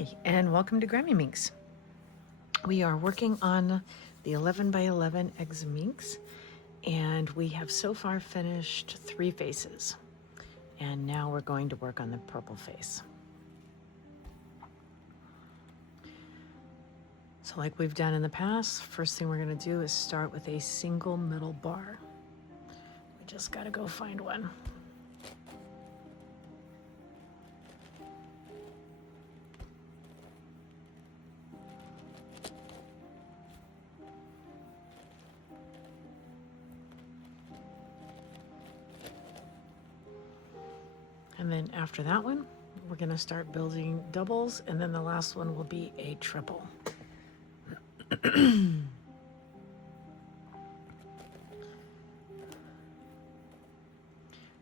Hi, and welcome to Examinx. We are working on the 11 by 11 Examinx, and we have so far finished 3 faces. And now we're going to work on the purple face. So like we've done in the past, first thing we're going to do is start with a single middle bar. We just got to go find one. And then after that one, we're going to start building doubles, and then the last one will be a triple.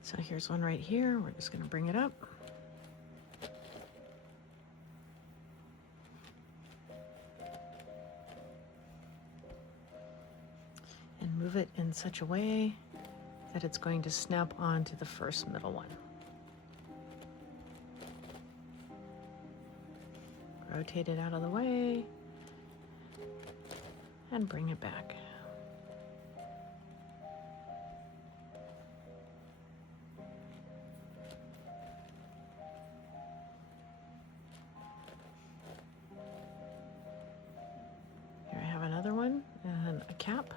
So here's one right here. We're just going to bring it up. And move it in such a way that it's going to snap onto the first middle one. Rotate it out of the way and bring it back. Here I have another one and a cap.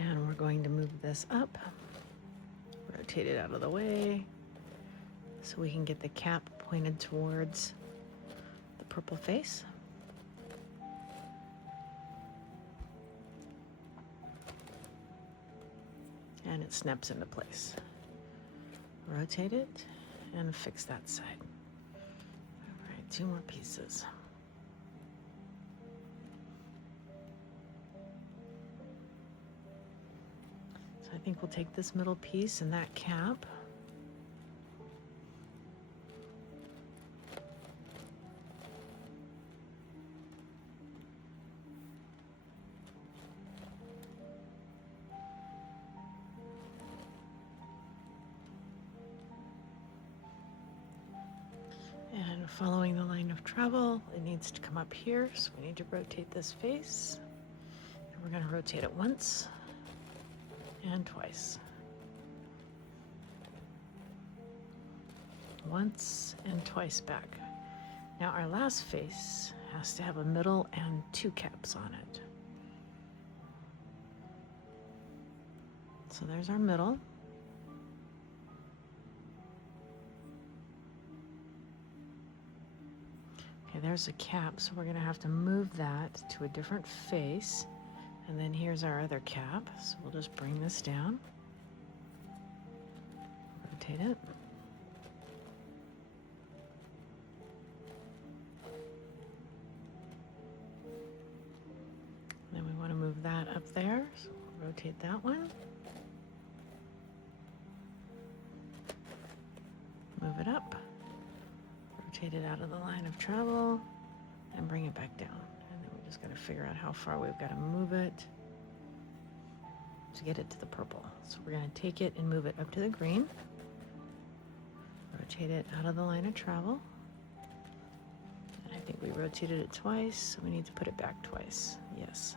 And we're going to move this up, rotate it out of the way so we can get the cap pointed towards the purple face. And it snaps into place. Rotate it and fix that side. All right, 2 more pieces. So I think we'll take this middle piece and that cap. And following the line of travel, it needs to come up here. So we need to rotate this face. And we're going to rotate it once and twice. Once and twice back. Now our last face has to have a middle and 2 caps on it. So there's our middle. Okay, there's a cap, so we're going to have to move that to a different face. And then here's our other cap, so we'll just bring this down. Rotate it. Then we want to move that up there, so we'll rotate that one. Move it up. Rotate it out of the line of travel and bring it back down. And then we're just going to figure out how far we've got to move it to get it to the purple. So we're going to take it and move it up to the green. Rotate it out of the line of travel. And I think we rotated it twice, so we need to put it back twice. Yes.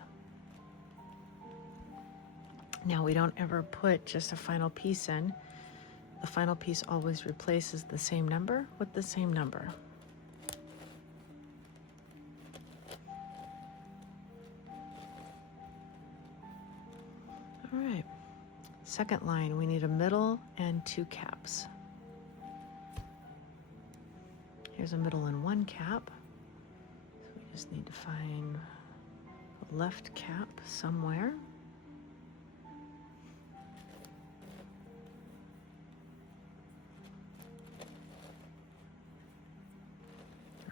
Now we don't ever put just a final piece in. The final piece always replaces the same number with the same number. All right, second line, we need a middle and 2 caps. Here's a middle and 1 cap. So we just need to find a left cap somewhere.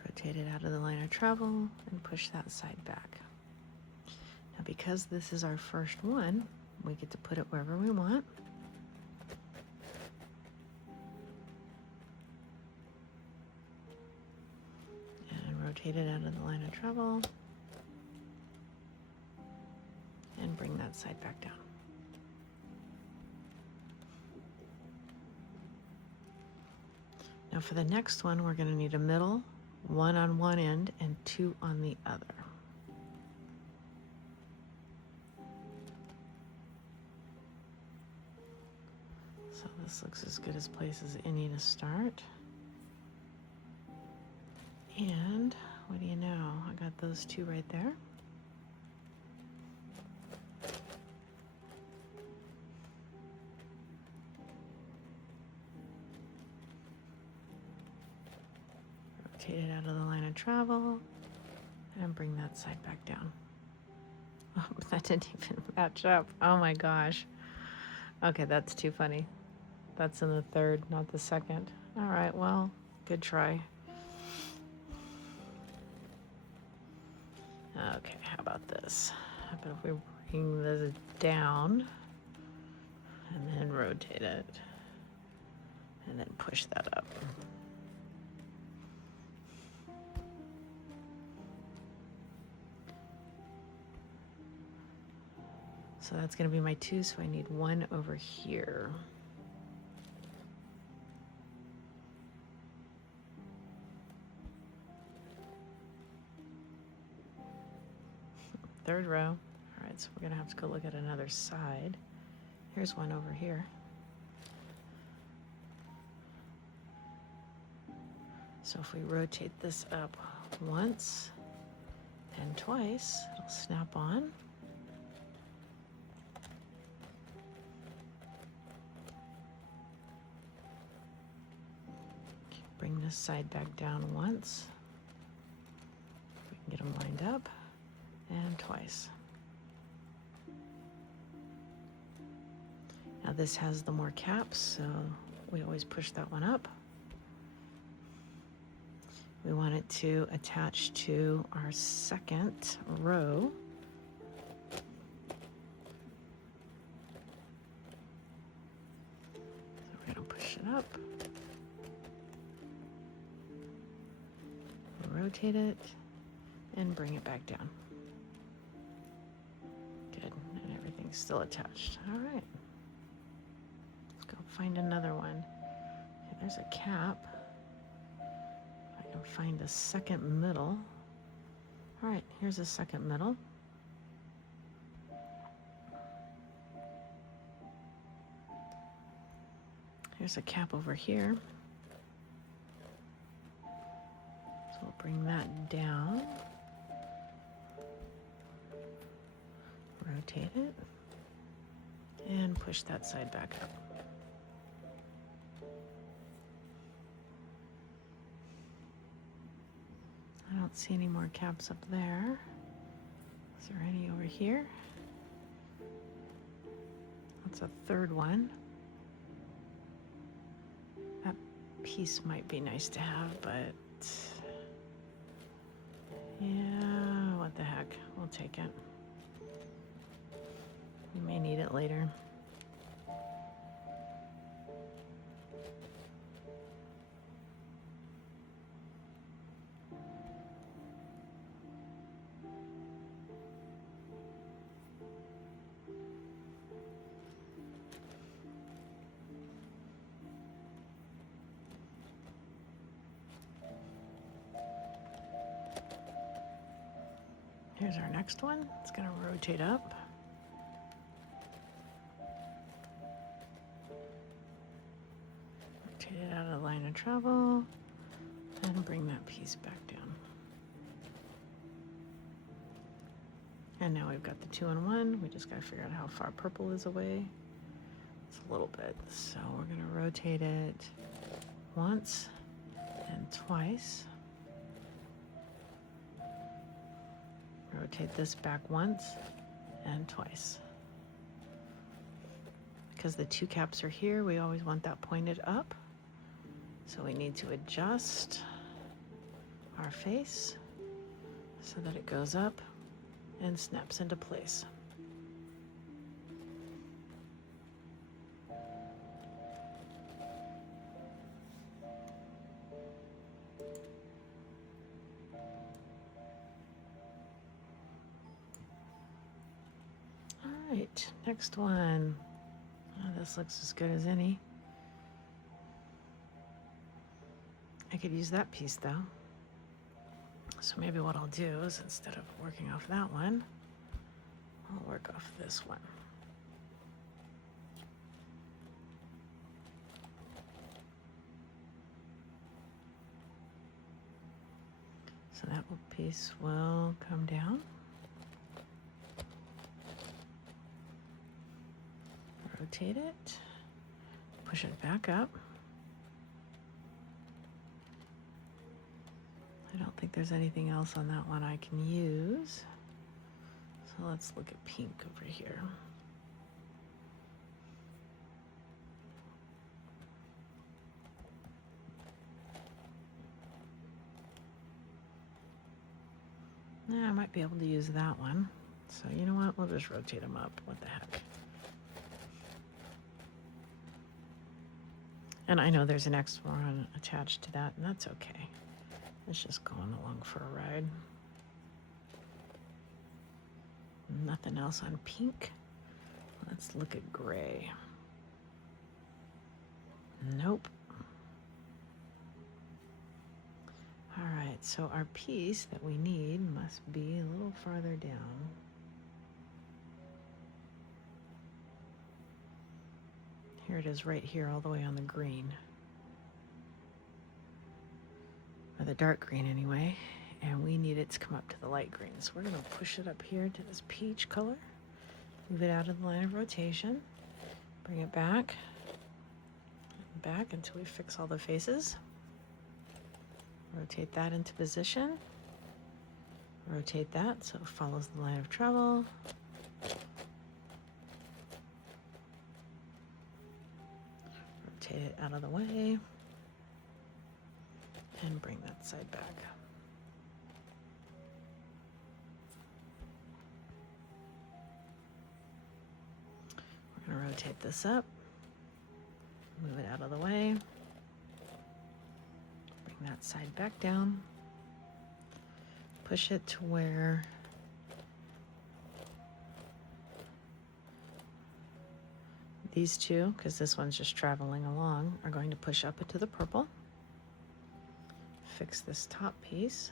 Rotate it out of the line of travel and push that side back. because this is our first one, we get to put it wherever we want. And rotate it out of the line of travel. And bring that side back down. Now for the next one, we're going to need a middle, one on one end and two on the other. So this looks as good a place as any to start. And what do you know? I got those two right there. Rotate it out of the line of travel and bring that side back down. Oh, that didn't even match up. Oh my gosh. Okay, that's too funny. That's in the third, not the second. All right, well, good try. Okay, how about this? How about if we bring this down and then rotate it and then push that up. So that's going to be my two, so I need one over here. Third row. All right, so we're going to have to go look at another side. Here's one over here. So if we rotate this up once and twice, it'll snap on. Bring this side back down once. We can get them lined up, and twice. Now this has the more caps, so we always push that one up. We want it to attach to our second row. So we're going to push it up. Rotate it and bring it back down. Good, and everything's still attached. All right, let's go find another one. Okay, there's a cap. I can find a second middle. All right, here's a second middle. Here's a cap over here. We'll bring that down, rotate it, and push that side back up. I don't see any more caps up there. Is there any over here? That's a third one. That piece might be nice to have, but yeah, what the heck, we'll take it. We may need it later. Here's our next one. It's going to rotate up. Rotate it out of the line of travel and bring that piece back down. And now we've got the 2-in-1. We just got to figure out how far purple is away. It's a little bit. So we're going to rotate it once and twice. Rotate this back once and twice. Because the two caps are here, we always want that pointed up. So we need to adjust our face so that it goes up and snaps into place. All right, next one. Oh, this looks as good as any. I could use that piece though. So maybe what I'll do is, instead of working off that one, I'll work off this one. So that piece will come down. Rotate it, push it back up. I don't think there's anything else on that one I can use. So let's look at pink over here. Yeah, I might be able to use that one. So you know what? We'll just rotate them up. What the heck? And I know there's an extra one attached to that, and that's okay. It's just going along for a ride. Nothing else on pink. Let's look at gray. Nope. All right, so our piece that we need must be a little farther down. Here it is right here, all the way on the green. Or the dark green anyway. And we need it to come up to the light green. So we're gonna push it up here to this peach color. Move it out of the line of rotation. Bring it back. Back until we fix all the faces. Rotate that into position. Rotate that so it follows the line of travel. Rotate it out of the way. And bring that side back. We're going to rotate this up. Move it out of the way. Bring that side back down. Push it to where these two, because this one's just traveling along, are going to push up into the purple. Fix this top piece.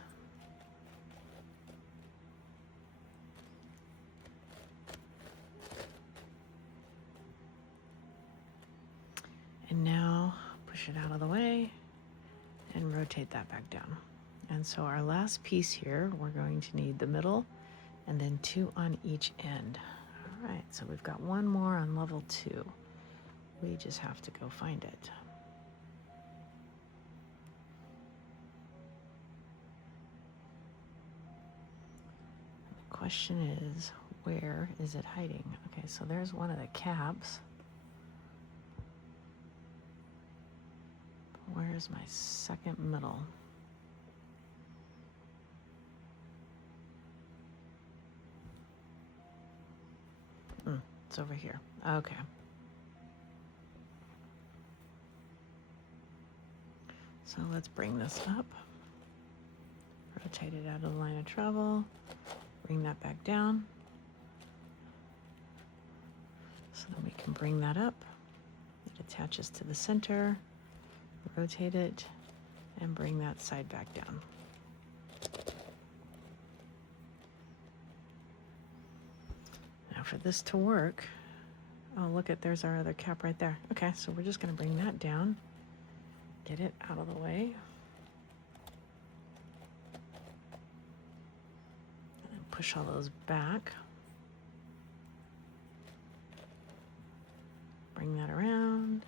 And now push it out of the way and rotate that back down. And so our last piece here, we're going to need the middle and then 2 on each end. All right, so we've got one more on level 2. We just have to go find it. The question is, where is it hiding? Okay, so there's one of the caps. Where's my second middle? It's over here. Okay. So let's bring this up. Rotate it out of the line of travel. Bring that back down. So then we can bring that up. It attaches to the center. Rotate it and bring that side back down. Now for this to work, oh look at, there's our other cap right there. Okay, so we're just gonna bring that down, get it out of the way. And push all those back. Bring that around.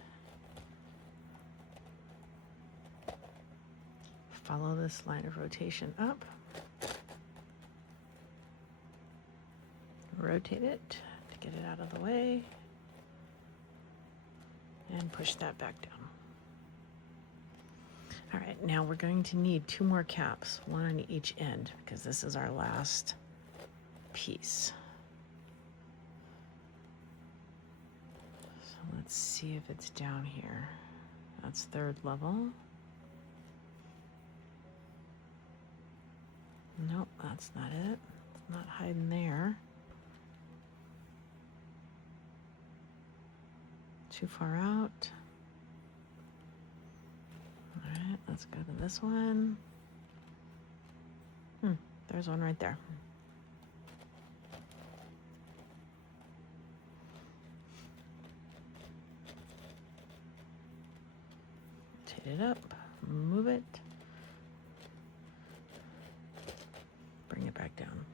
Follow this line of rotation up. Rotate it to get it out of the way. And push that back down. All right, now we're going to need 2 more caps, 1 on each end, because this is our last piece. So let's see if it's down here. That's third level. Nope, that's not it. It's not hiding there. Too far out. All right, let's go to this one. There's one right there. Rotate it up, move it, bring it back down.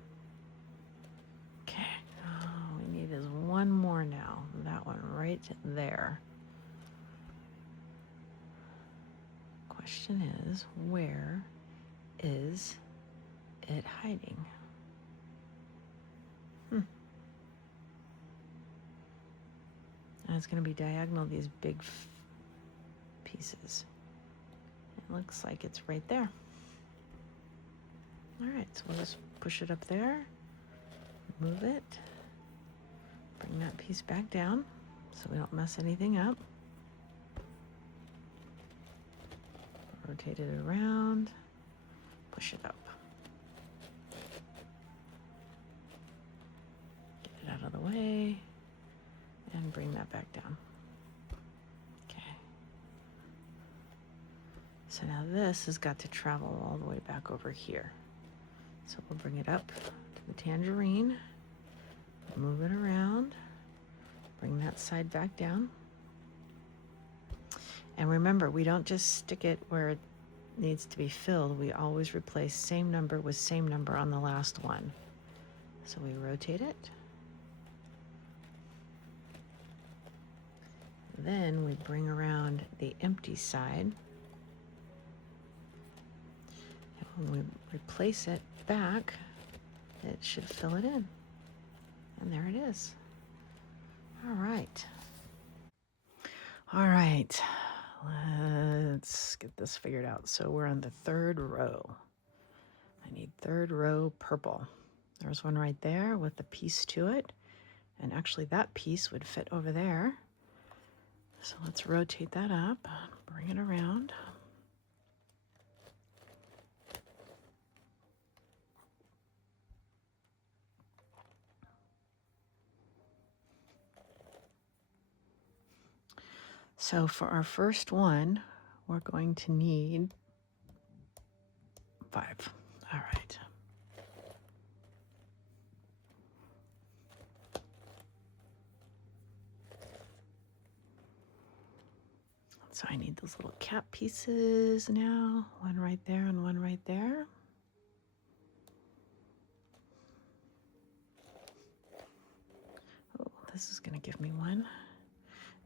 Okay, all we need is one more now. That one right there. Question is, where is it hiding? And it's going to be diagonal, these big pieces. It looks like it's right there. All right, so we'll just push it up there, move it, bring that piece back down so we don't mess anything up. Rotate it around, push it up. Get it out of the way, and bring that back down. Okay. So now this has got to travel all the way back over here. So we'll bring it up to the tangerine, move it around, bring that side back down. And remember, we don't just stick it where it needs to be filled. We always replace same number with same number on the last one. So we rotate it. Then we bring around the empty side. And when we replace it back, it should fill it in. And there it is. All right. All right. Let's get this figured out. So we're on the third row. I need third row purple. There's one right there with a piece to it. And actually that piece would fit over there. So let's rotate that up, bring it around. So for our first one, we're going to need 5. All right. So I need those little cap pieces now. One right there and one right there. Oh, this is going to give me one.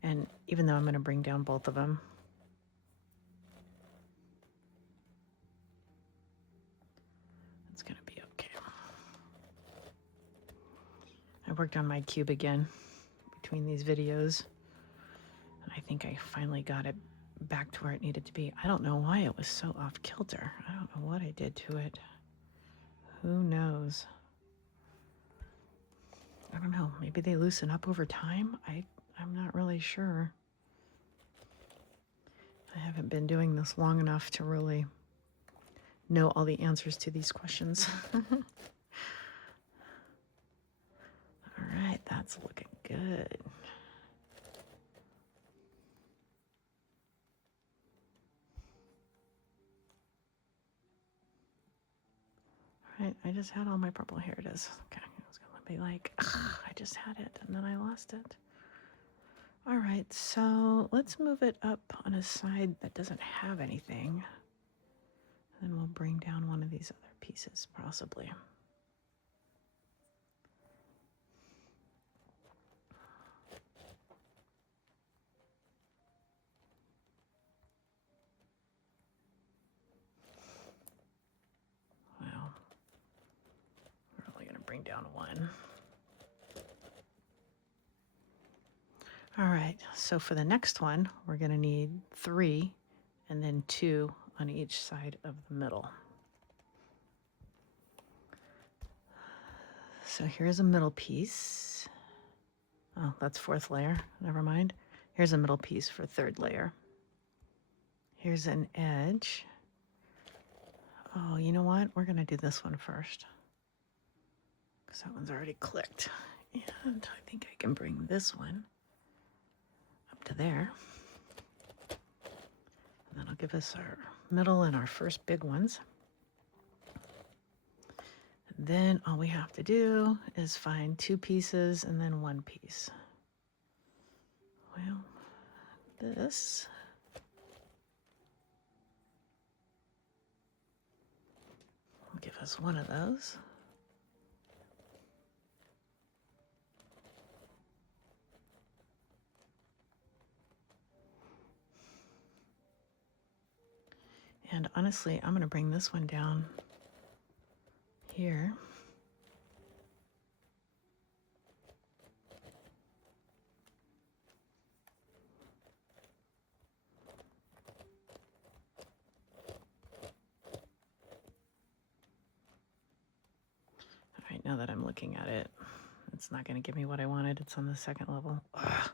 And even though I'm going to bring down both of them, it's going to be okay. I worked on my cube again between these videos. And I think I finally got it back to where it needed to be. I don't know why it was so off kilter. I don't know what I did to it. Who knows? I don't know. Maybe they loosen up over time. I'm not really sure. I haven't been doing this long enough to really know all the answers to these questions. All right, that's looking good. All right, I just had all my purple. Here it is. Okay, I was gonna be like, I just had it and then I lost it. All right, so let's move it up on a side that doesn't have anything. And then we'll bring down one of these other pieces, possibly. Well, we're only gonna bring down one. All right, so for the next one, we're gonna need 3 and then 2 on each side of the middle. So here's a middle piece. Oh, that's fourth layer. Never mind. Here's a middle piece for third layer. Here's an edge. Oh, you know what? We're going to do this one first, because that one's already clicked. And I think I can bring this one up to there. And that'll give us our middle and our first big ones. Then all we have to do is find two pieces and then one piece. Well, this will give us one of those. And honestly, I'm going to bring this one down here. All right, now that I'm looking at it, it's not going to give me what I wanted. It's on the second level. Ugh.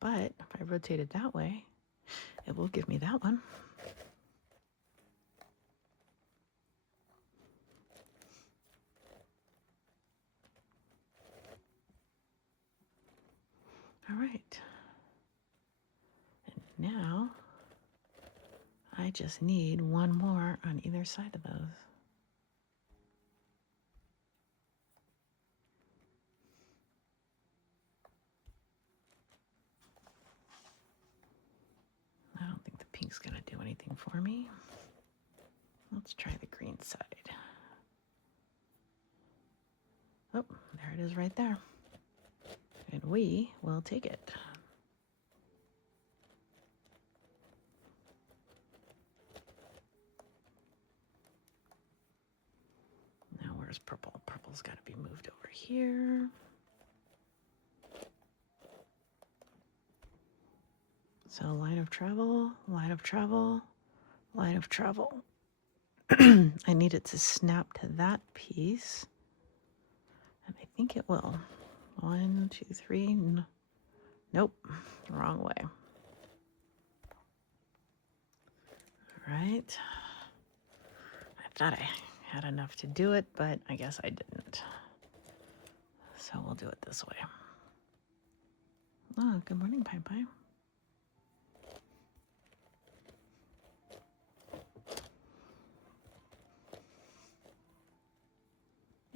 But if I rotate it that way, it will give me that one. All right. And now I just need one more on either side of those. I don't think the pink's going to do anything for me. Let's try the green side. Oh, there it is right there. And we will take it. Now where's purple? Purple's got to be moved over here. So line of travel, line of travel, line of travel. I need it to snap to that piece. And I think it will. 1, 2, 3. Nope, wrong way. All right. I thought I had enough to do it, but I guess I didn't. So we'll do it this way. Oh, good morning, Pie Pie.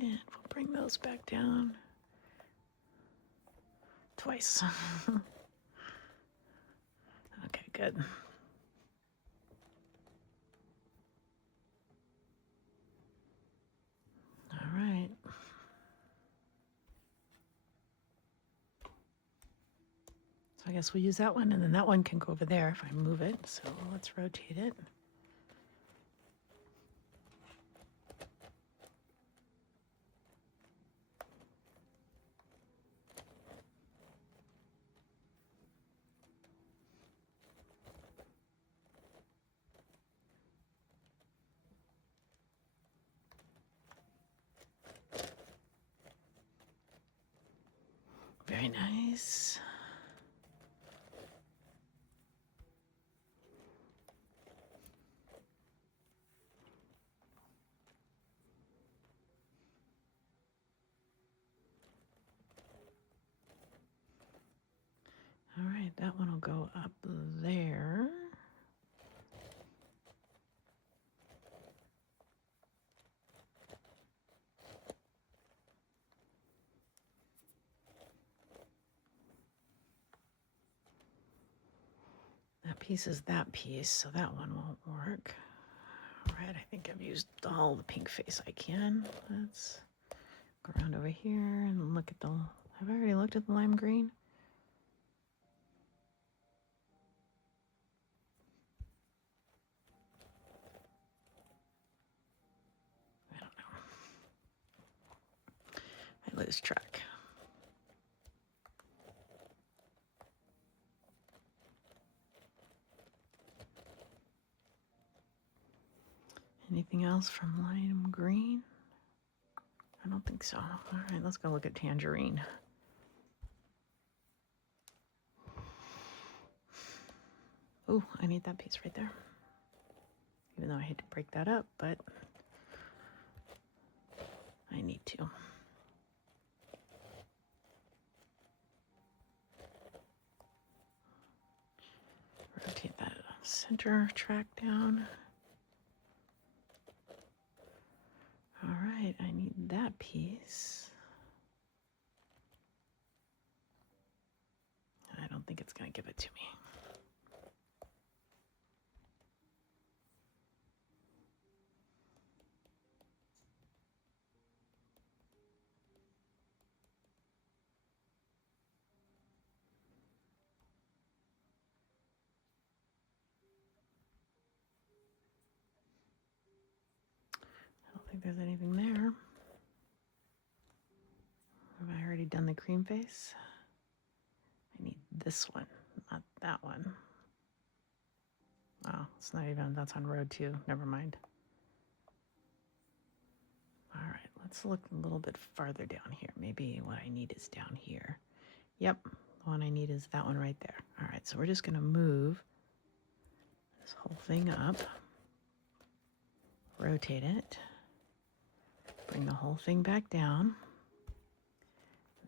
And we'll bring those back down twice. Okay, good. All right. So I guess we'll use that one, and then that one can go over there if I move it. So let's rotate it. Very nice. All right, that one will go up there. That piece is that piece, so that one won't work. All right, I think I've used all the pink face I can. Let's go around over here and look at the... Have I already looked at the lime green? I don't know. I lose track. Anything else from lime green? I don't think so. All right, let's go look at tangerine. Oh, I need that piece right there. Even though I hate to break that up, but I need to. Rotate that center track down. All right, I need that piece. I don't think it's going to give it to me. I don't think there's anything there. Have I already done the cream face? I need this one, not that one. Oh, it's not even, that's on road 2. Never mind. All right, let's look a little bit farther down here. Maybe what I need is down here. Yep, the one I need is that one right there. All right, so we're just going to move this whole thing up, rotate it, bring the whole thing back down.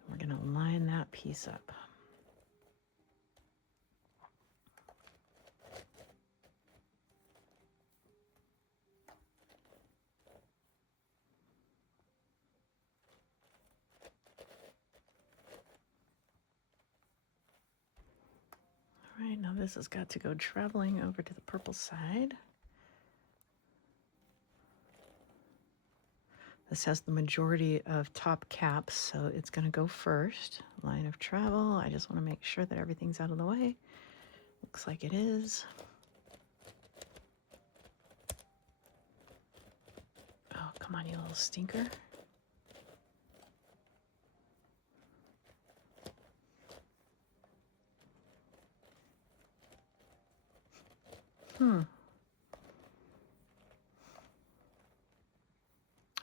We're going to line that piece up. All right, now this has got to go traveling over to the purple side. This has the majority of top caps, so it's going to go first. Line of travel, I just want to make sure that everything's out of the way. Looks like it is. Oh, come on, you little stinker.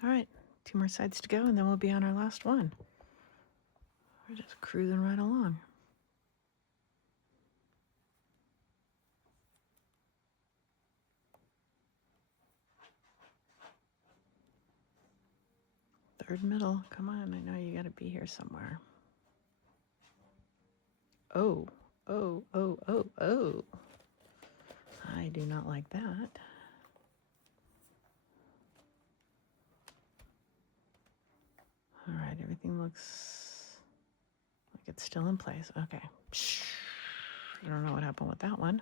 All right, 2 more sides to go, and then we'll be on our last one. We're just cruising right along. Third middle, come on, I know you gotta be here somewhere. Oh, oh, oh, oh, oh. I do not like that. All right, everything looks like it's still in place. Okay. I don't know what happened with that one.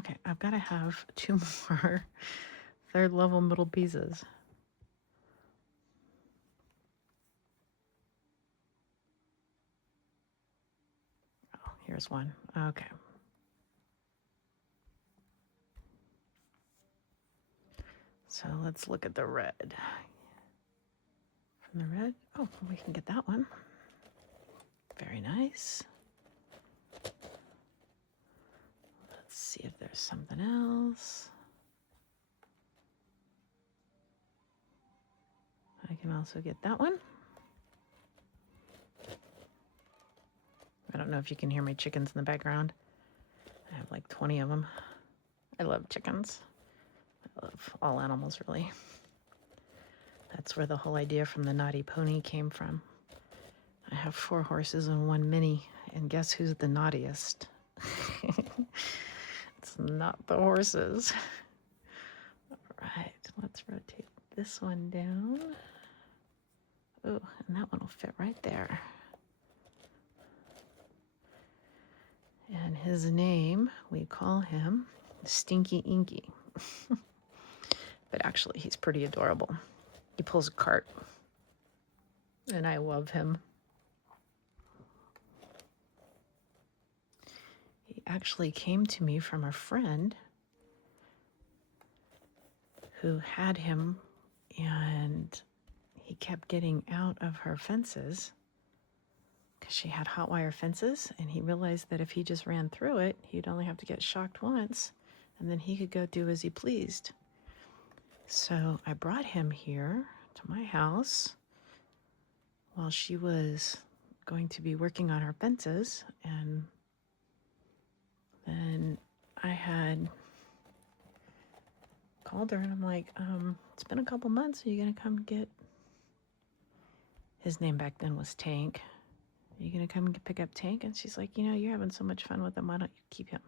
Okay, I've got to have 2 more third level middle pieces. Oh, here's one. Okay. So let's look at the red. From the red, oh, we can get that one. Very nice. Let's see if there's something else. I can also get that one. I don't know if you can hear my chickens in the background. I have like 20 of them. I love chickens. I love all animals, really. That's where the whole idea from the Naughty Pony came from. I have 4 horses and 1 mini, and guess who's the naughtiest? It's not the horses. All right, let's rotate this one down. Oh, and that one will fit right there. And his name, we call him Stinky Inky. But actually, he's pretty adorable. He pulls a cart, and I love him. He actually came to me from a friend who had him, and he kept getting out of her fences because she had hot wire fences, and he realized that if he just ran through it, he'd only have to get shocked once, and then he could go do as he pleased. So I brought him here to my house while she was going to be working on her fences, and then I had called her and I'm like, it's been a couple months. Are you gonna come get, his name back then was Tank. Are you gonna come and pick up Tank? And she's like, you're having so much fun with him. Why don't you keep him?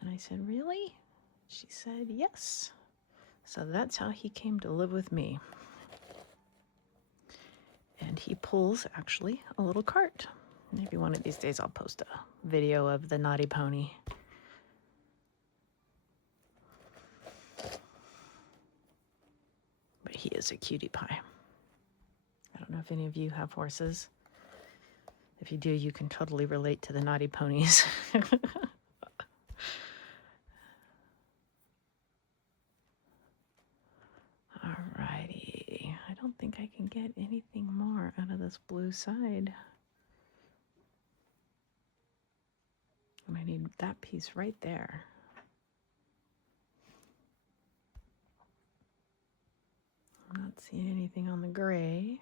And I said, really? She said, yes. So that's how he came to live with me. And he pulls, actually, a little cart. Maybe one of these days I'll post a video of the naughty pony. But he is a cutie pie. I don't know if any of you have horses. If you do, you can totally relate to the naughty ponies. Alrighty. I don't think I can get anything more out of this blue side. And I need that piece right there. I'm not seeing anything on the gray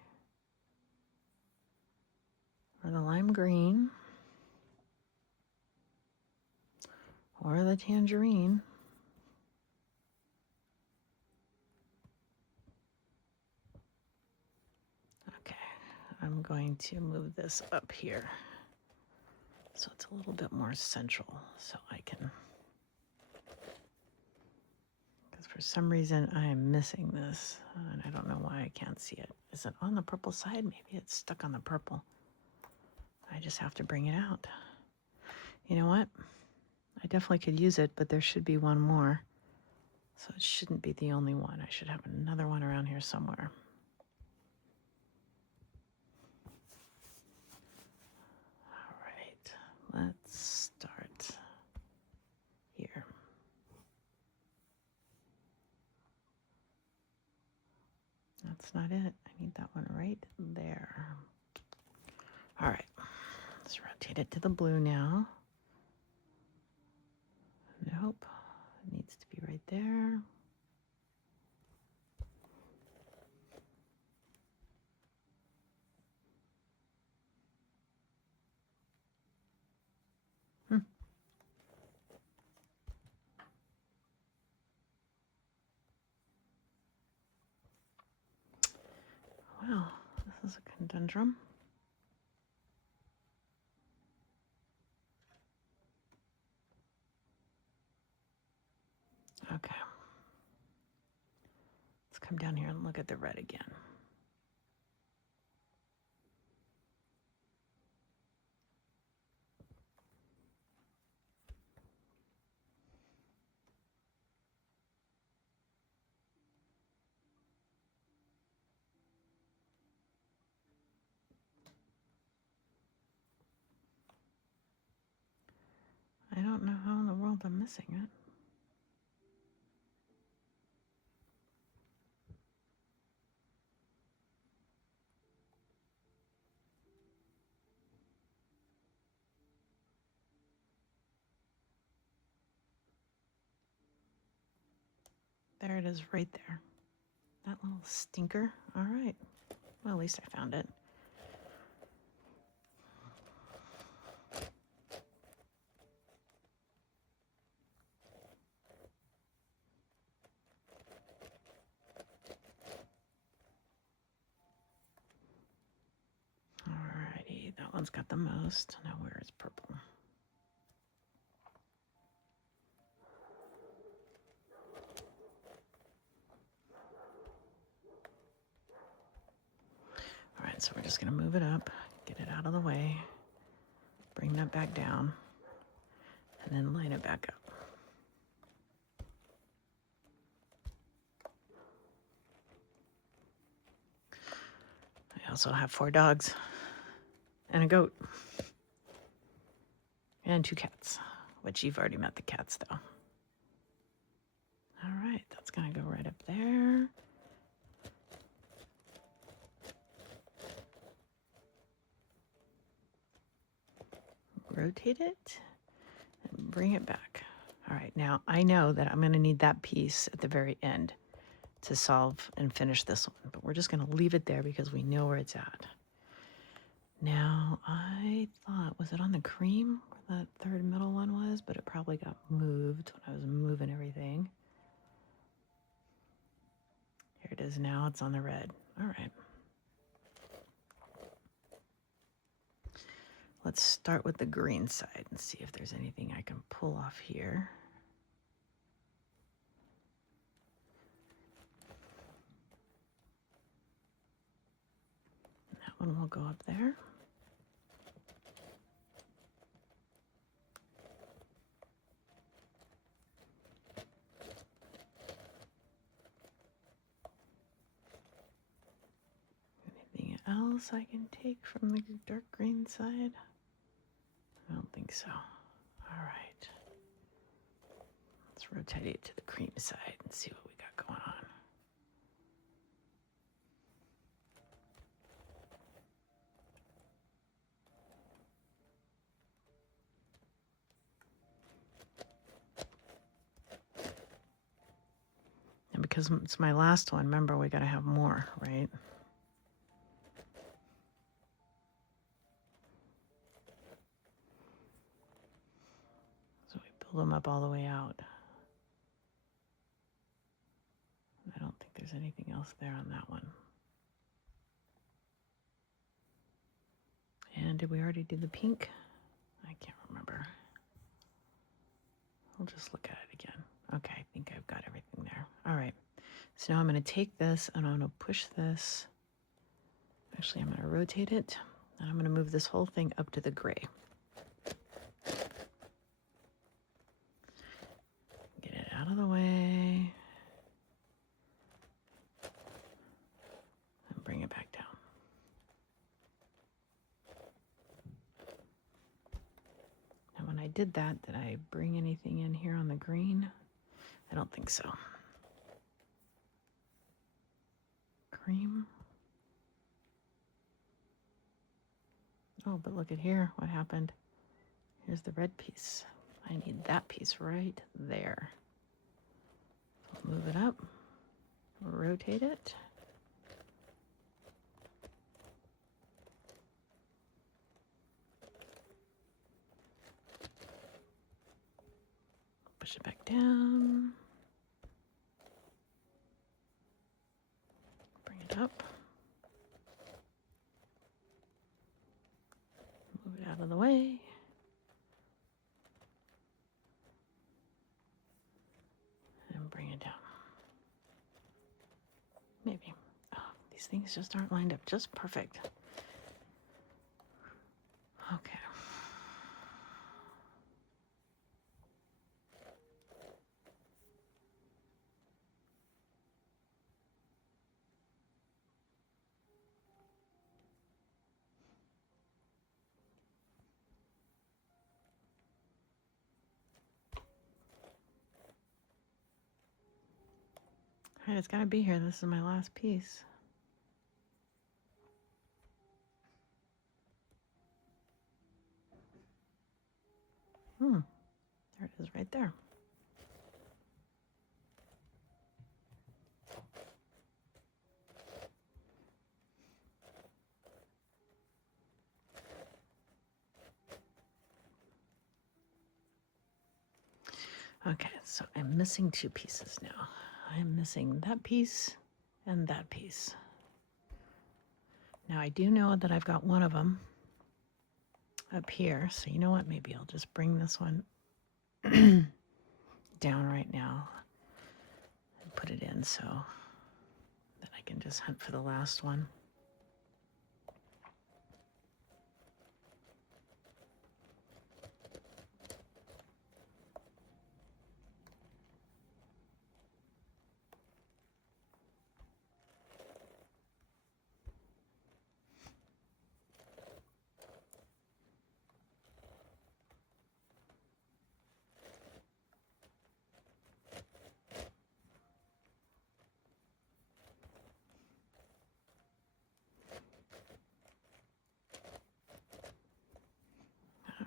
or the lime green or the tangerine. Okay, I'm going to move this up here so it's a little bit more central, so I can, because for some reason I am missing this and I don't know why I can't see it. Is it on the purple side? Maybe it's stuck on the purple. I just have to bring it out. You know what? I definitely could use it, but there should be one more. So it shouldn't be the only one. I should have another one around here somewhere. All right, let's start here. That's not it. I need that one right there. All right, let's rotate it to the blue now. Nope, it needs to be right there. Well, this is a conundrum. Okay. Let's come down here and look at the red again. I don't know how in the world I'm missing it. There it is right there. That little stinker. All right. Well, at least I found it. Alrighty, that one's got the most. Now where is purple? All right, so we're just gonna move it up, get it out of the way, bring that back down, and then line it back up. I also have 4 dogs and a goat and 2 cats, which you've already met the cats though. All right, that's gonna go right up there. Rotate it and bring it back. All right, now I know that I'm gonna need that piece at the very end. to solve and finish this one, but we're just going to leave it there because we know where it's at. Now, I thought, was it on the cream where that third middle one was? But it probably got moved when I was moving everything. Here it is now, it's on the red. All right. Let's start with the green side and see if there's anything I can pull off here. That one will go up there. Anything else I can take from the dark green side? I don't think so. All right. Let's rotate it to the cream side and see what we got going on. And because it's my last one, remember, we got to have more, right? So we build them up all the way out. I don't think there's anything else there on that one. And did we already do the pink? I can't remember. I'll just look at it again. Okay, I think I've got everything there. All right. So now I'm going to take this and I'm going to push this. Actually, I'm going to rotate it and I'm going to move this whole thing up to the gray. Get it out of the way. And bring it back down. And when I did that, did I bring anything in here on the green? I don't think so. Cream. Oh, but look at here. What happened? Here's the red piece. I need that piece right there. I'll move it up, rotate it. Push it back down. Bring it up. Move it out of the way. And bring it down. Maybe. Oh, these things just aren't lined up just perfect. Okay. All right, it's got to be here. This is my last piece. There it is right there. Okay, so I'm missing two pieces now. I'm missing that piece and that piece. Now I do know that I've got one of them up here. So you know what? Maybe I'll just bring this one down right now and put it in so that I can just hunt for the last one.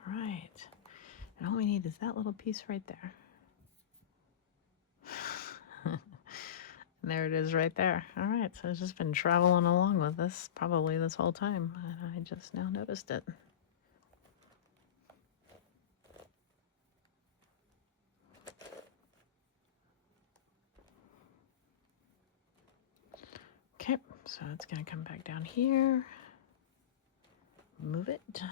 All right. And all we need is that little piece right there. And there it is right there. All right, so I've just been traveling along with this probably this whole time, and I just now noticed it. Okay, so it's gonna come back down here. Move it.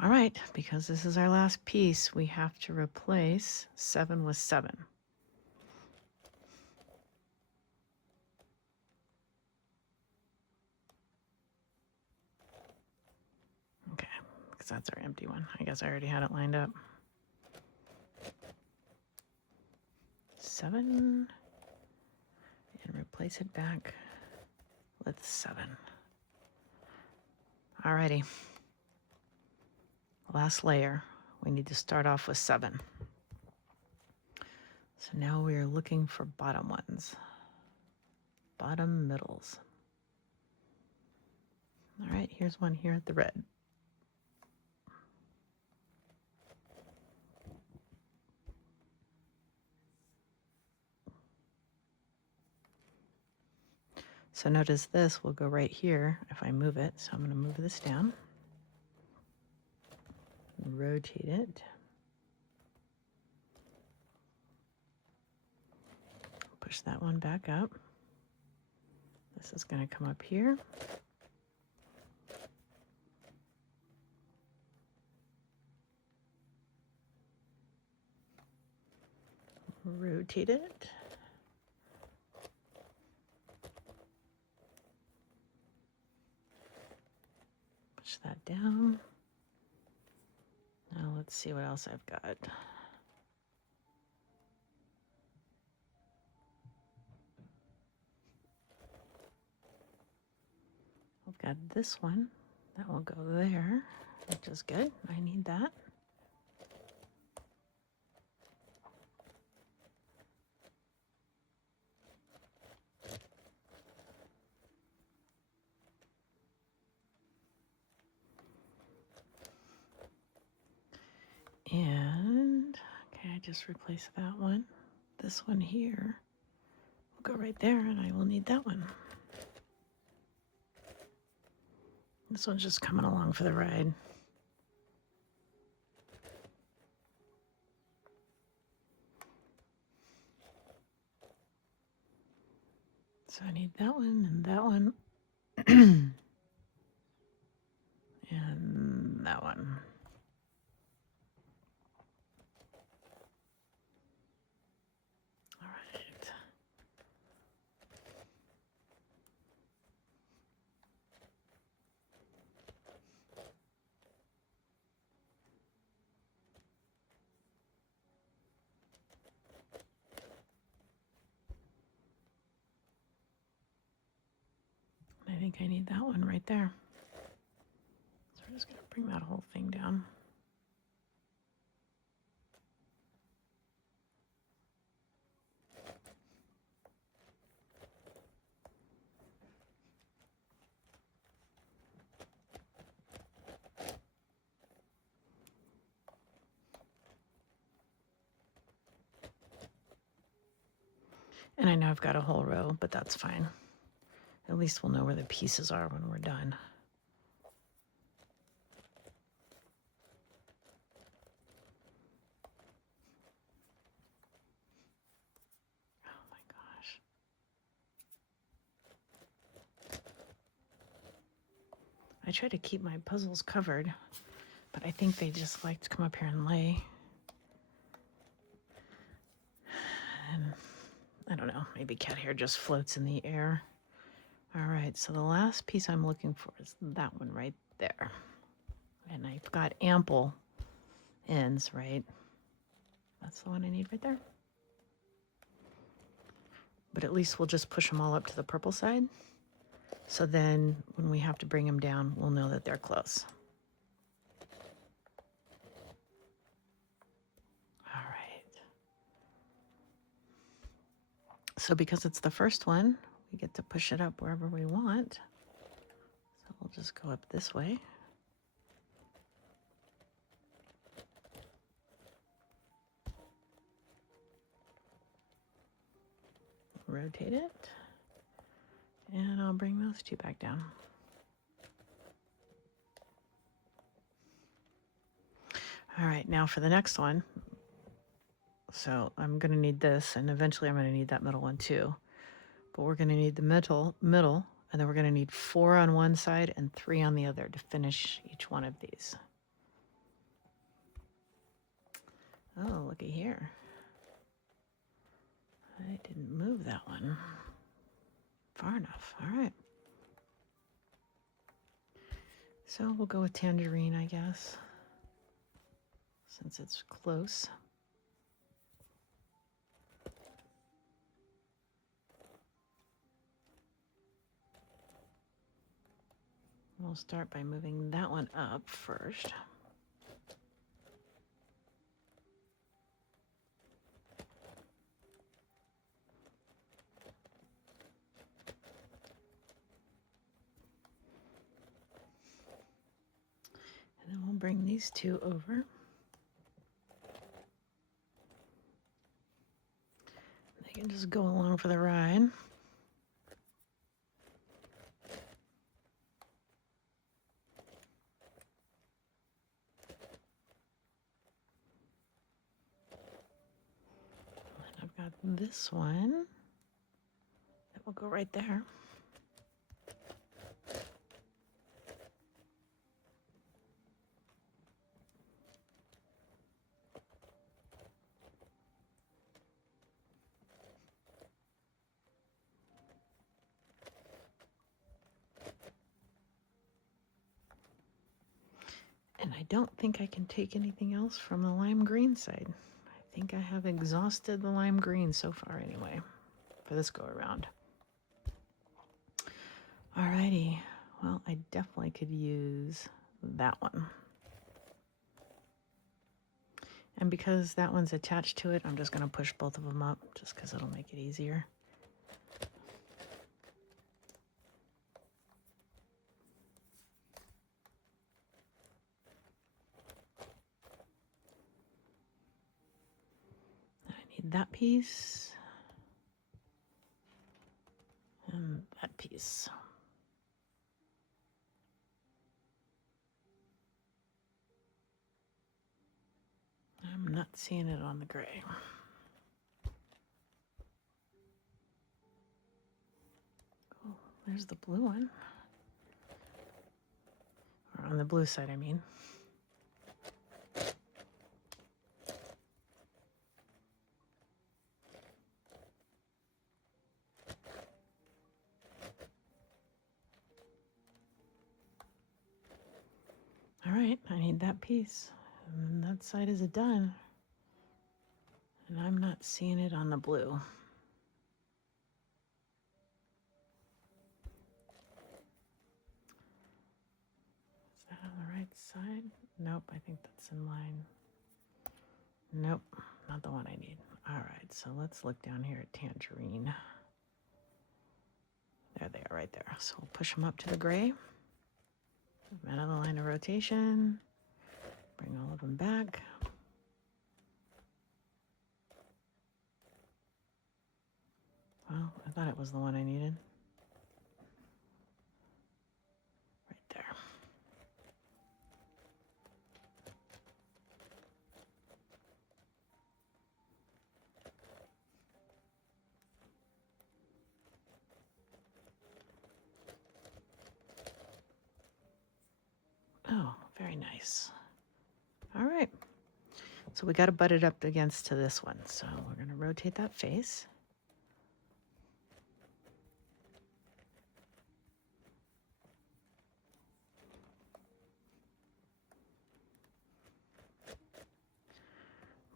All right, because this is our last piece, we have to replace 7 with 7. Okay, because that's our empty one. I guess I already had it lined up. 7, and replace it back with 7. Alrighty. Last layer, we need to start off with 7. So now we are looking for bottom ones, bottom middles. All right, here's one here at the red. So notice this will go right here if I move it. So I'm going to move this down, rotate it, push that one back up. This is going to come up here. Rotate it. Push that down. Now let's see what else I've got. I've got this one. That will go there, which is good. I need that. And, okay, I just replaced that one. This one here will go right there, and I will need that one. This one's just coming along for the ride. So I need that one and that one. And that one. All right. I think I need that one right there. So we're just going to bring that whole thing down. And I know I've got a whole row, but that's fine. At least we'll know where the pieces are when we're done. Oh my gosh. I try to keep my puzzles covered, but I think they just like to come up here and lay. And I don't know, maybe cat hair just floats in the air. All right, so the last piece I'm looking for is that one right there. And I've got ample ends, right? That's the one I need right there. But at least we'll just push them all up to the purple side. So then when we have to bring them down, we'll know that they're close. All right. So because it's the first one, we get to push it up wherever we want. So we'll just go up this way. Rotate it. And I'll bring those two back down. All right, now for the next one. So I'm going to need this, and eventually I'm going to need that middle one too. But we're going to need the middle, and then we're going to need 4 on one side and 3 on the other to finish each one of these. Oh, looky here. I didn't move that one far enough. All right. So we'll go with tangerine, I guess, since it's close. We'll start by moving that one up first. And then we'll bring these two over. They can just go along for the ride. And I've got this one that will go right there. And I don't think I can take anything else from the lime green side. I think I have exhausted the lime green so far anyway, for this go around. Alrighty, well, I definitely could use that one. And because that one's attached to it, I'm just gonna push both of them up just because it'll make it easier. That piece and that piece. I'm not seeing it on the gray. Oh, there's the blue one. Or on the blue side, I mean. All right, I need that piece. And then that side is done. And I'm not seeing it on the blue. Is that on the right side? Nope, I think that's in line. Nope, not the one I need. All right, so let's look down here at tangerine. There they are right there. So we'll push them up to the gray. Move them out of the line of rotation. Bring all of them back. Well, I thought it was the one I needed. Right there. Oh, very nice. All right. So we got to butt it up against to this one. So we're going to rotate that face.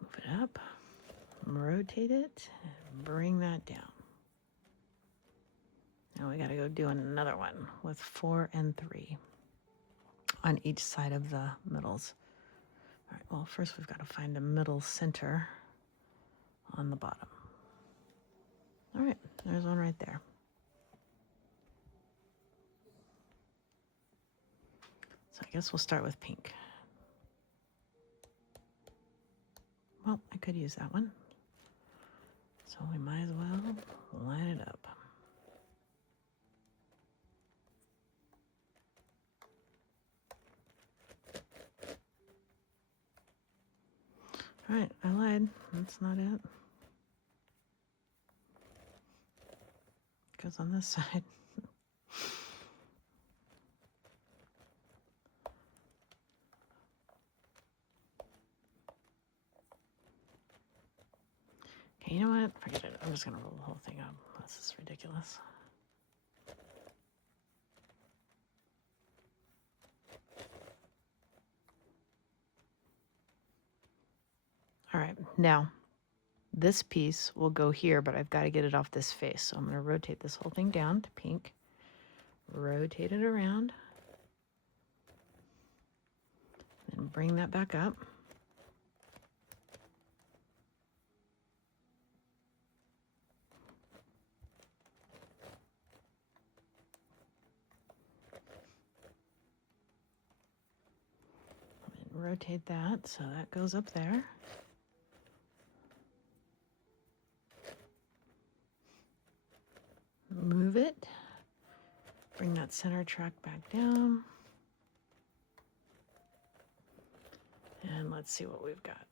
Move it up, rotate it, and bring that down. Now we got to go do another one with 4 and 3 on each side of the middles. All right, well, first we've got to find a middle center on the bottom. All right, there's one right there. So I guess we'll start with pink. Well, I could use that one. So we might as well line it up. All right, I lied. That's not it. Goes on this side. Okay, you know what? Forget it. I'm just gonna roll the whole thing up. This is ridiculous. All right, now this piece will go here, but I've got to get it off this face. So I'm going to rotate this whole thing down to pink, rotate it around, and bring that back up. And rotate that so that goes up there. Move it. Bring that center track back down. And let's see what we've got.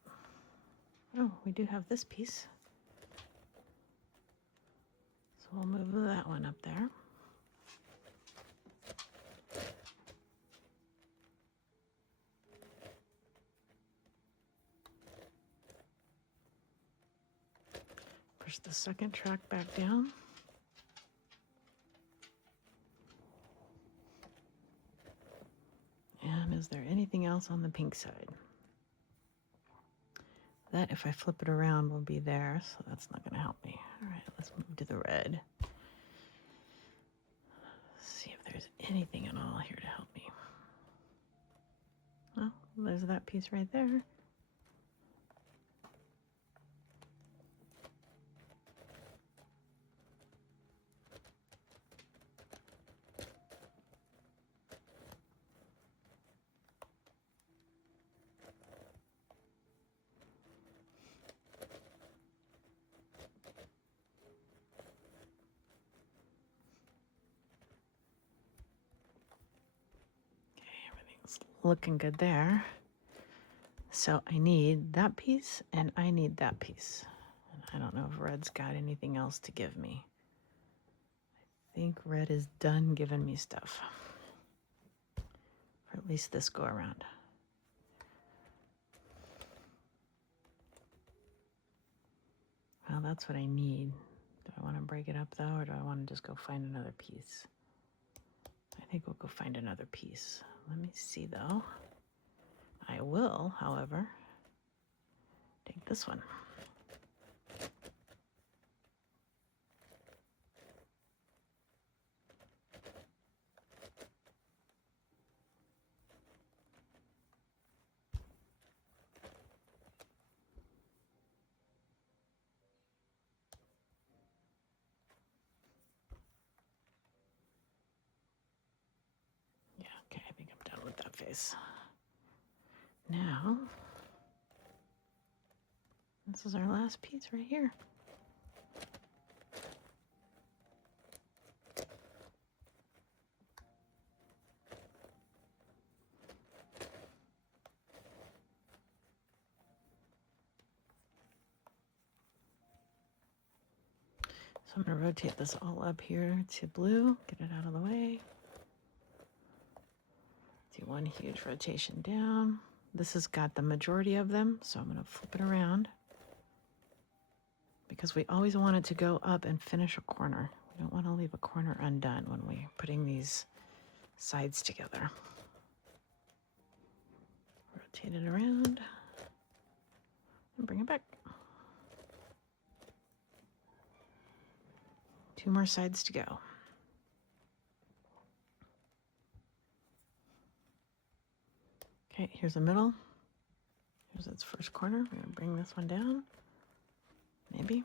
Oh, we do have this piece. So we'll move that one up there. Push the second track back down. And is there anything else on the pink side? That, if I flip it around, will be there, so that's not going to help me. All right, let's move to the red. See if there's anything at all here to help me. Well, there's that piece right there. Looking good there. So I need that piece and I need that piece. And I don't know if red's got anything else to give me. I think red is done giving me stuff. Or at least this go around. Well, that's what I need. Do I want to break it up though, or do I want to just go find another piece? I think we'll go find another piece. Let me see though. I will, however, take this one. Yeah, okay, I think I'm done with that face. Now, this is our last piece right here. So I'm going to rotate this all up here to blue, get it out of the way. Do one huge rotation down. This has got the majority of them, so I'm going to flip it around because we always want it to go up and finish a corner. We don't want to leave a corner undone when we're putting these sides together. Rotate it around and bring it back. 2 more sides to go. Okay, here's the middle. Here's its first corner. We're going to bring this one down. Maybe.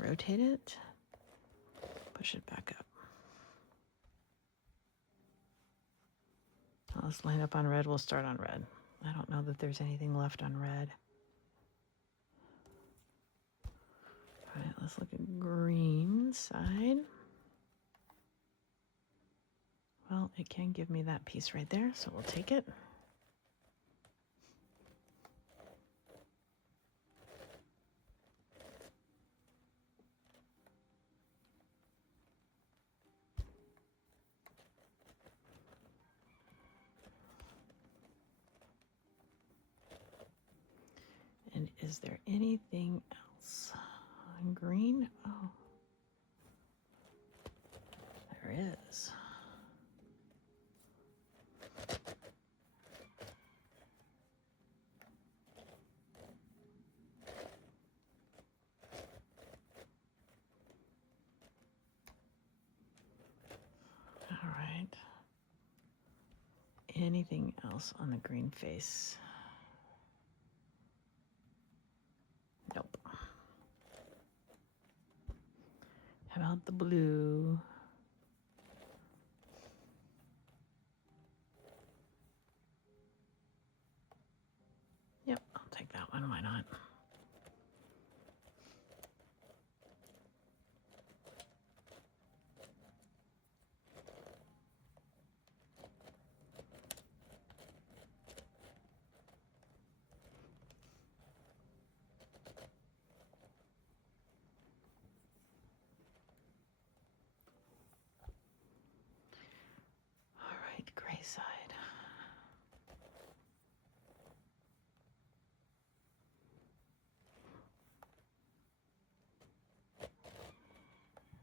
rotate it, push it back up. Let's line up on red. We'll start on red. I don't know that there's anything left on red. All right, let's look at green side. Well, it can give me that piece right there, so we'll take it. And is there anything else on green? Oh, there is. All right. Anything else on the green face? Nope. How about the blue? Yep, I'll take that one. Why not? All right, gray side.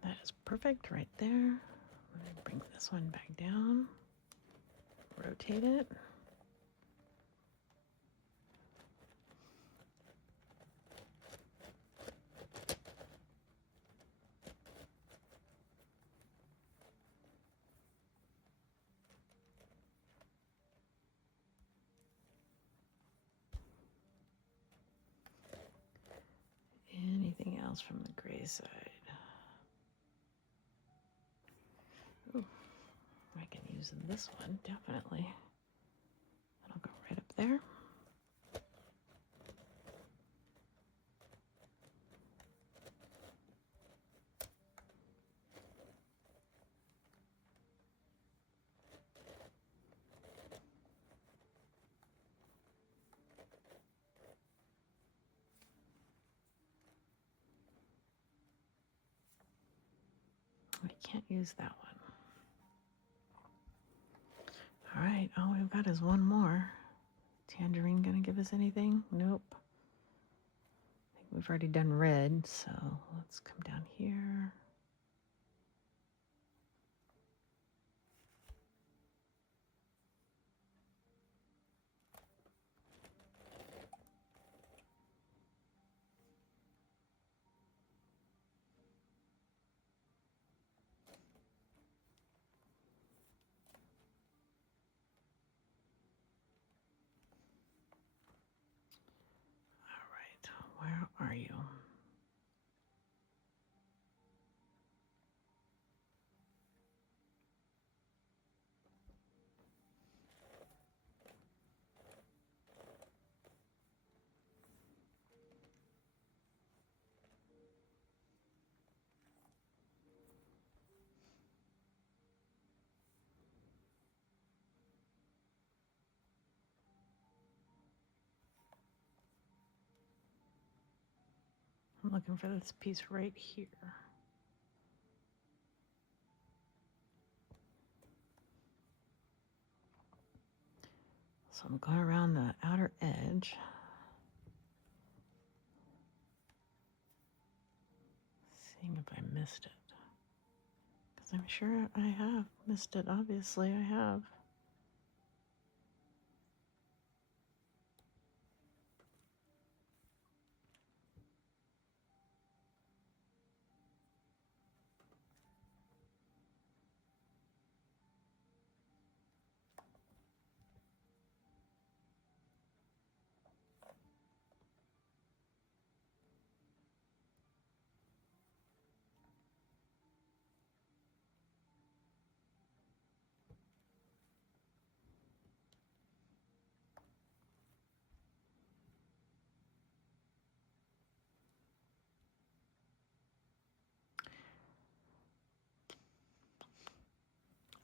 That is perfect right there. I'm going to bring this one back down, rotate it. Anything else from the gray side? Ooh, I can use this one, definitely. That'll go right up there. We can't use that one. All right, all we've got is one more. Tangerine gonna give us anything? Nope. I think we've already done red, so let's come down here. Where are you? I'm looking for this piece right here. So I'm going around the outer edge. Seeing if I missed it. Because I'm sure I have missed it. Obviously, I have.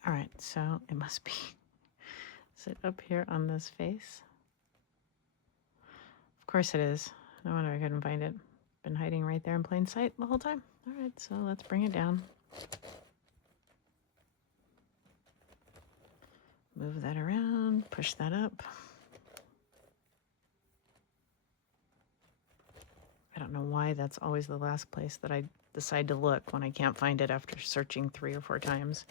All right, so it must be, is it up here on this face? Of course it is. No wonder I couldn't find it. Been hiding right there in plain sight the whole time. All right, so let's bring it down. Move that around, push that up. I don't know why that's always the last place that I decide to look when I can't find it after searching 3 or 4 times.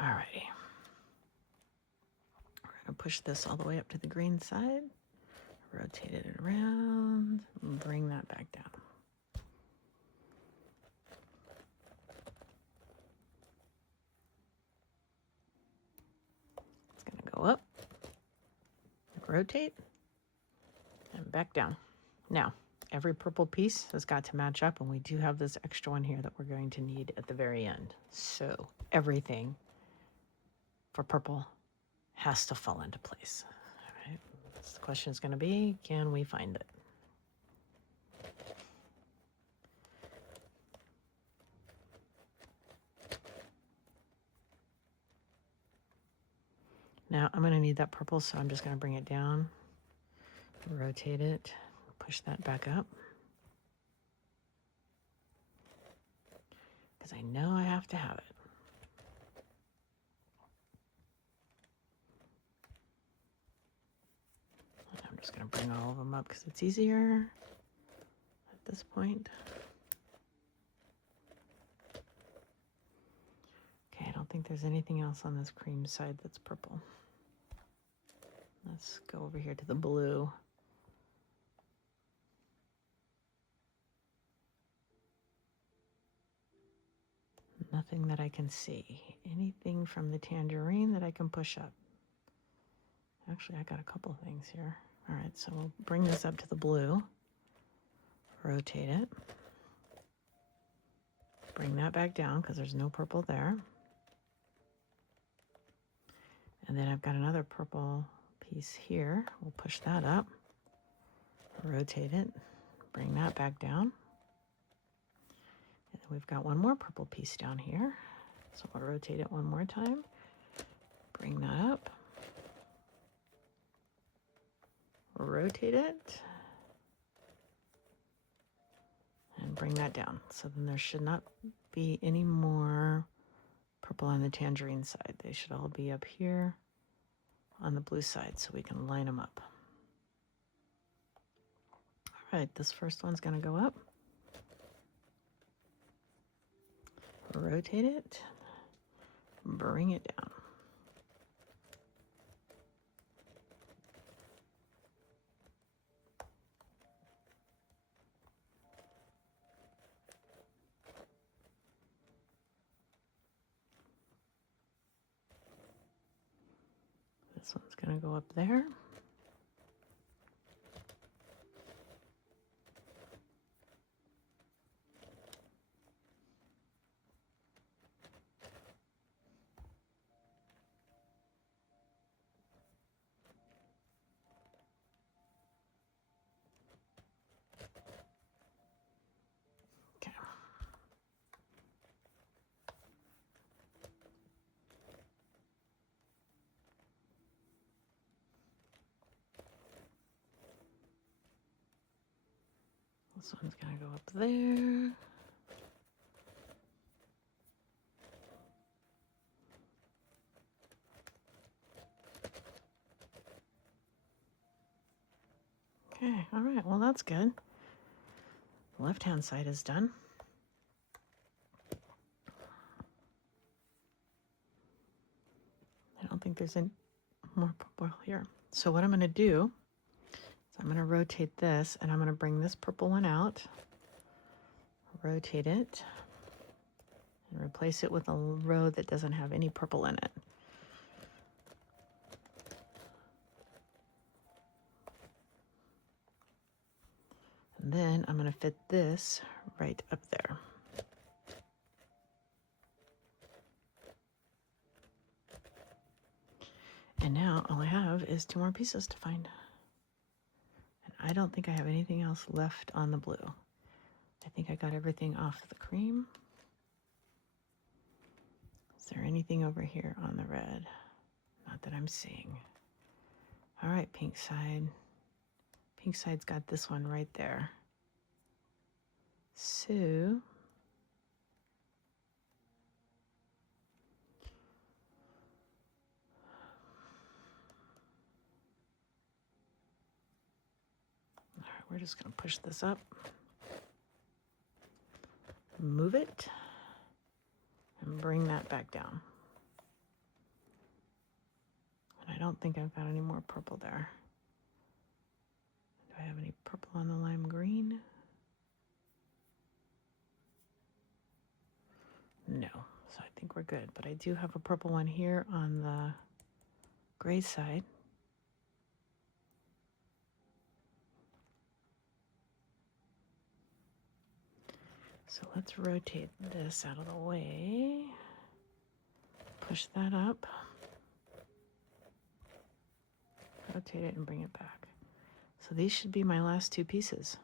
Alrighty. We're gonna push this all the way up to the green side, rotate it around, and bring that back down. It's gonna go up, rotate, and back down. Now, every purple piece has got to match up, and we do have this extra one here that we're going to need at the very end. So everything for purple has to fall into place. All right. So the question is going to be, can we find it? Now I'm going to need that purple, so I'm just going to bring it down, rotate it, push that back up. Because I know I have to have it. I'm just going to bring all of them up because it's easier at this point. Okay, I don't think there's anything else on this cream side that's purple. Let's go over here to the blue. Nothing that I can see. Anything from the tangerine that I can push up? Actually, I got a couple things here. All right, so we'll bring this up to the blue, rotate it, bring that back down because there's no purple there. And then I've got another purple piece here. We'll push that up, rotate it, bring that back down. And then we've got one more purple piece down here. So we'll rotate it one more time, bring that up, rotate it, and bring that down. So then there should not be any more purple on the tangerine side. They should all be up here on the blue side so we can line them up. All right, this first one's going to go up. Rotate it, bring it down. This one's going to go up there. Okay. This one's going to go up there. Okay, all right, well, that's good. The left-hand side is done. I don't think there's any more purple here. So what I'm going to do is I'm going to rotate this, and I'm going to bring this purple one out, rotate it, and replace it with a row that doesn't have any purple in it. And then I'm going to fit this right up there. And now all I have is 2 more pieces to find. And I don't think I have anything else left on the blue. I think I got everything off the cream. Is there anything over here on the red? Not that I'm seeing. All right, pink side. Pink side's got this one right there. So, all right, we're just gonna push this up, move it, and bring that back down. And I don't think I've got any more purple there. Do I have any purple on the lime green? No, so I think we're good. But I do have a purple one here on the gray side. So let's rotate this out of the way. Push that up. Rotate it and bring it back. So these should be my last 2 pieces.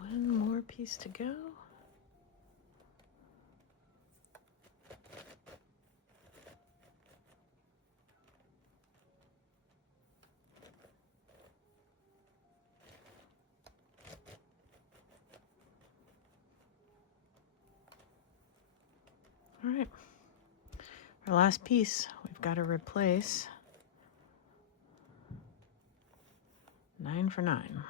One more piece to go. All right, our last piece, we've got to replace 9 for 9.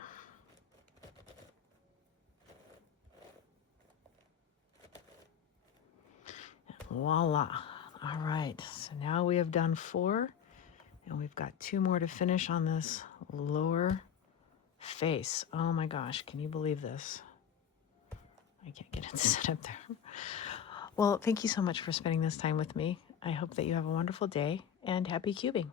And voila. All right, so now we have done 4, and we've got 2 more to finish on this lower face. Oh my gosh, can you believe this? I can't get it to sit up there. Well, thank you so much for spending this time with me. I hope that you have a wonderful day and happy cubing.